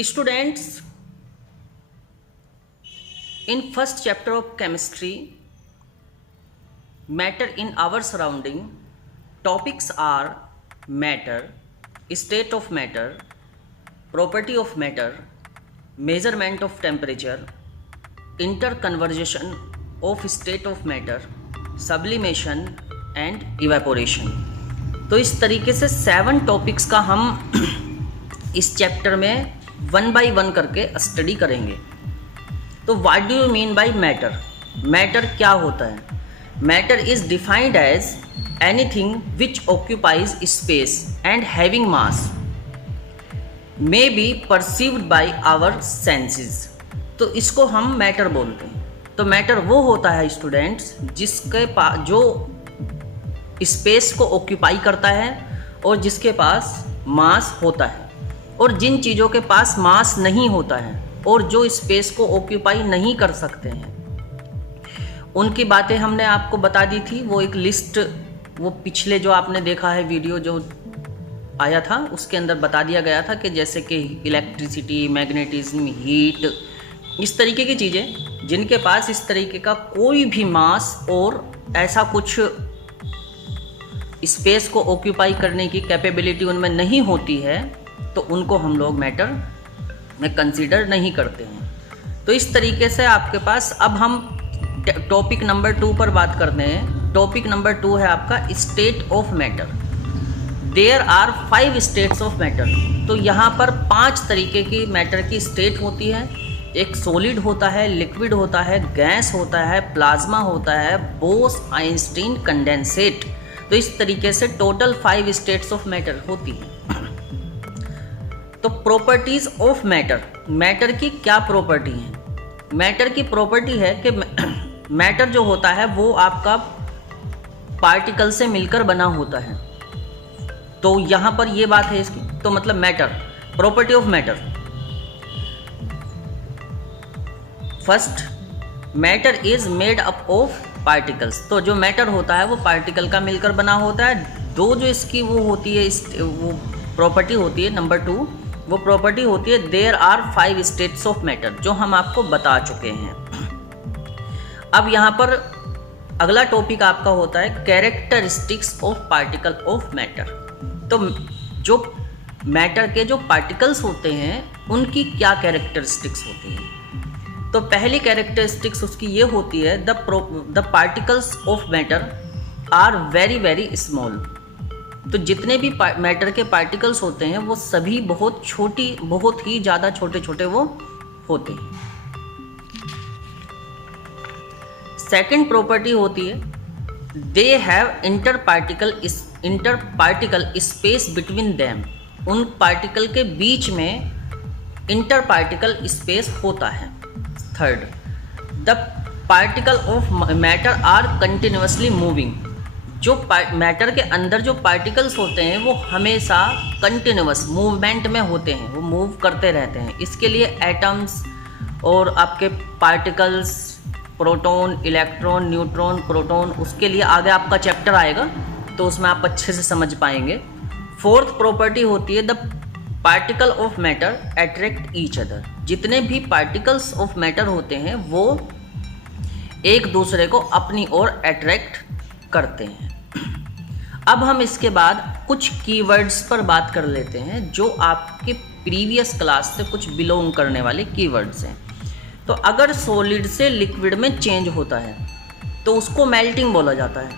Students, in first chapter of chemistry, matter in our surrounding, topics are matter, state of matter, property of matter, measurement of temperature, interconversion of state of matter, sublimation and evaporation। तो इस तरीके से 7 topics का हम इस chapter में 1 bye 1 करके study करेंगे। तो what do you mean by matter? Matter क्या होता है? Matter is defined as anything which occupies space and having mass may be perceived by our senses. तो इसको हम मैटर बोलते हैं। तो मैटर वो होता है स्टूडेंट्स जिसके पास जो स्पेस को ऑक्यूपाई करता है और जिसके पास मास होता है, और जिन चीज़ों के पास मास नहीं होता है और जो स्पेस को ऑक्यूपाई नहीं कर सकते हैं उनकी बातें हमने आपको बता दी थी। वो एक लिस्ट, वो पिछले जो आपने देखा है वीडियो जो आया था उसके अंदर बता दिया गया था कि जैसे कि इलेक्ट्रिसिटी, मैग्नेटिज्म, हीट, इस तरीके की चीज़ें जिनके पास इस तरीके का कोई भी मास और ऐसा कुछ स्पेस को ऑक्यूपाई करने की कैपेबिलिटी उनमें नहीं होती है तो उनको हम लोग मैटर में कंसीडर नहीं करते हैं। तो इस तरीके से आपके पास अब हम टॉपिक नंबर 2 पर बात करते हैं। टॉपिक नंबर 2 है आपका state of matter. There are 5 states of matter. तो यहाँ पर 5 तरीके की मैटर की स्टेट होती है। एक सॉलिड होता है, लिक्विड होता है, गैस होता है, प्लाज्मा होता है, बोस आइंस्टीन कंडेंसेट। तो इस तरीके से टोटल 5 स्टेट्स ऑफ मैटर होती है। तो प्रॉपर्टीज ऑफ मैटर, मैटर की क्या प्रॉपर्टी है? मैटर की प्रॉपर्टी है कि मैटर जो होता है वो आपका पार्टिकल से मिलकर बना होता है। तो यहाँ पर ये बात है इसकी। तो मतलब matter, property of matter, first matter is made up of particles. तो जो मैटर होता है वो पार्टिकल का मिलकर बना होता है। दो जो इसकी वो होती है, वो प्रॉपर्टी होती है नंबर 2, वो प्रॉपर्टी होती है there are 5 states of matter, जो हम आपको बता चुके हैं। अब यहाँ पर अगला टॉपिक आपका होता है characteristics of particle of matter. तो जो मैटर के जो पार्टिकल्स होते हैं उनकी क्या कैरेक्टरिस्टिक्स होती हैं? तो पहली कैरेक्टरिस्टिक्स उसकी ये होती है the particles of matter are very very small. तो जितने भी मैटर के पार्टिकल्स होते हैं वो सभी बहुत ही ज़्यादा छोटे छोटे वो होते हैं। सेकंड प्रॉपर्टी होती है they have inter particle space between them. उन पार्टिकल के बीच में इंटर पार्टिकल स्पेस होता है। Third, the particle of matter are continuously moving. जो मैटर के अंदर जो पार्टिकल्स होते हैं वो हमेशा कंटिन्यूस मूवमेंट में होते हैं, वो मूव करते रहते हैं। इसके लिए एटम्स और आपके particles, proton, electron, neutron, proton, उसके लिए आगे आपका चैप्टर आएगा तो उसमें आप अच्छे से समझ पाएंगे। फोर्थ प्रॉपर्टी होती है the particle of matter attract each other. जितने भी पार्टिकल्स ऑफ मैटर होते हैं वो एक दूसरे को अपनी ओर अट्रैक्ट करते हैं। अब हम इसके बाद कुछ कीवर्ड्स पर बात कर लेते हैं जो आपके प्रीवियस क्लास से कुछ बिलोंग करने वाले कीवर्ड्स हैं। तो अगर सॉलिड से लिक्विड में चेंज होता है तो उसको मेल्टिंग बोला जाता है।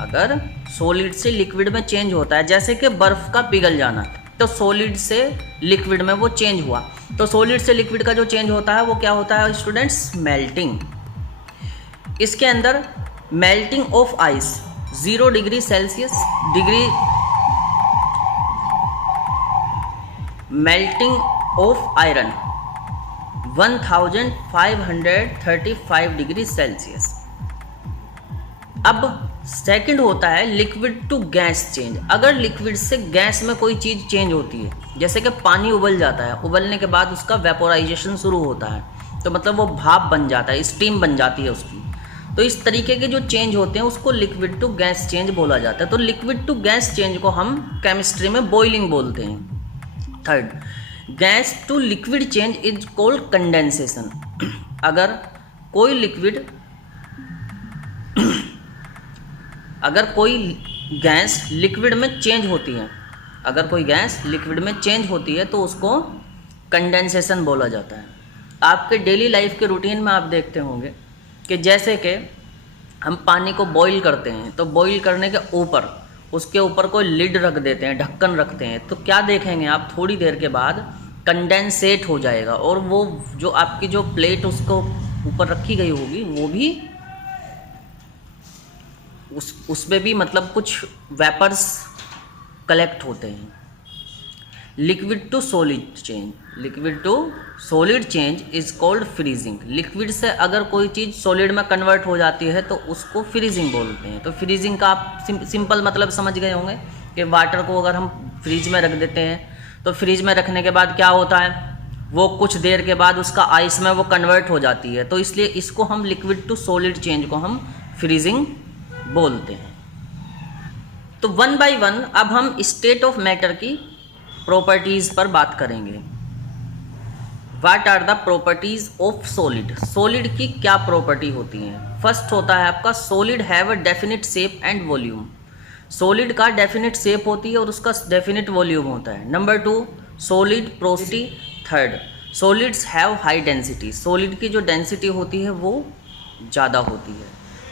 अगर सॉलिड से लिक्विड में चेंज होता है, जैसे कि बर्फ़ का पिघल जाना, तो सॉलिड से लिक्विड में वो चेंज हुआ, तो सॉलिड से लिक्विड का जो चेंज होता है वो क्या होता है स्टूडेंट्स? मेल्टिंग। इसके अंदर melting of ice 0 degree Celsius degree, melting of iron 1535 degree Celsius. अब सेकंड होता है लिक्विड टू गैस चेंज। अगर लिक्विड से गैस में कोई चीज़ चेंज होती है, जैसे कि पानी उबल जाता है, उबलने के बाद उसका वेपोराइजेशन शुरू होता है, तो मतलब वो भाप बन जाता है, स्टीम बन जाती है उसकी। तो इस तरीके के जो चेंज होते हैं उसको लिक्विड टू गैस चेंज बोला जाता है। तो लिक्विड टू गैस चेंज को हम केमिस्ट्री में बॉइलिंग बोलते हैं। Third, gas to liquid change is called condensation. अगर कोई गैस लिक्विड में चेंज होती है, अगर कोई गैस लिक्विड में चेंज होती है तो उसको कंडेंसेशन बोला जाता है। आपके डेली लाइफ के रूटीन में आप देखते होंगे कि जैसे कि हम पानी को बॉईल करते हैं, तो बॉईल करने के ऊपर उसके ऊपर कोई लिड रख देते हैं, ढक्कन रखते हैं, तो क्या देखेंगे आप, थोड़ी देर के बाद कंडेंसेट हो जाएगा और वो जो आपकी जो प्लेट उसको ऊपर रखी गई होगी वो भी उसमें भी मतलब कुछ वेपर्स कलेक्ट होते हैं। Liquid to solid change is called freezing. Liquid से अगर कोई चीज़ सॉलिड में कन्वर्ट हो जाती है तो उसको फ्रीजिंग बोलते हैं। तो फ्रीजिंग का आप सिंपल मतलब समझ गए होंगे कि वाटर को अगर हम फ्रीज में रख देते हैं तो फ्रीज में रखने के बाद क्या होता है, वो कुछ देर के बाद उसका आइस में वो कन्वर्ट हो जाती है, तो इसलिए इसको हम लिक्विड टू सॉलिड चेंज को हम फ्रीजिंग बोलते हैं। तो वन बाय वन अब हम स्टेट ऑफ मैटर की प्रॉपर्टीज पर बात करेंगे। What are the properties of solid. Solid की क्या प्रॉपर्टी होती हैं। फर्स्ट होता है आपका solid have a definite shape and volume. Solid का डेफिनिट शेप होती है और उसका डेफिनिट वॉल्यूम होता है। Number 2 solid porosity. Third solids have high density. Solid की जो डेंसिटी होती है वो ज़्यादा होती है।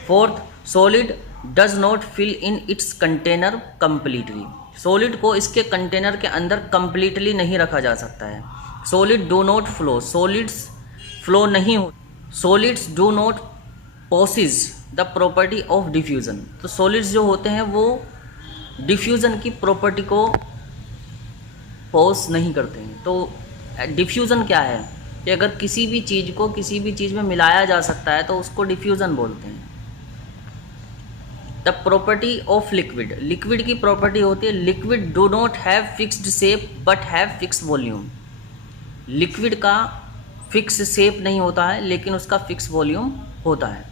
Fourth solid does not fill in its container completely. Solid को इसके कंटेनर के अंदर कम्प्लीटली नहीं रखा जा सकता है। Solid do not flow. Solids flow नहीं हो। Solids do not possess the property of diffusion. तो सॉलिड्स जो होते हैं वो डिफ्यूज़न की प्रॉपर्टी को पोस नहीं करते हैं। तो डिफ्यूज़न क्या है कि अगर किसी भी चीज़ को किसी भी चीज़ में मिलाया जा सकता है तो उसको डिफ्यूज़न बोलते हैं। The property of liquid. Liquid की प्रॉपर्टी होती है liquid do not have fixed shape but have fix volume. Liquid का फिक्स शेप नहीं होता है लेकिन उसका फिक्स वॉल्यूम होता है।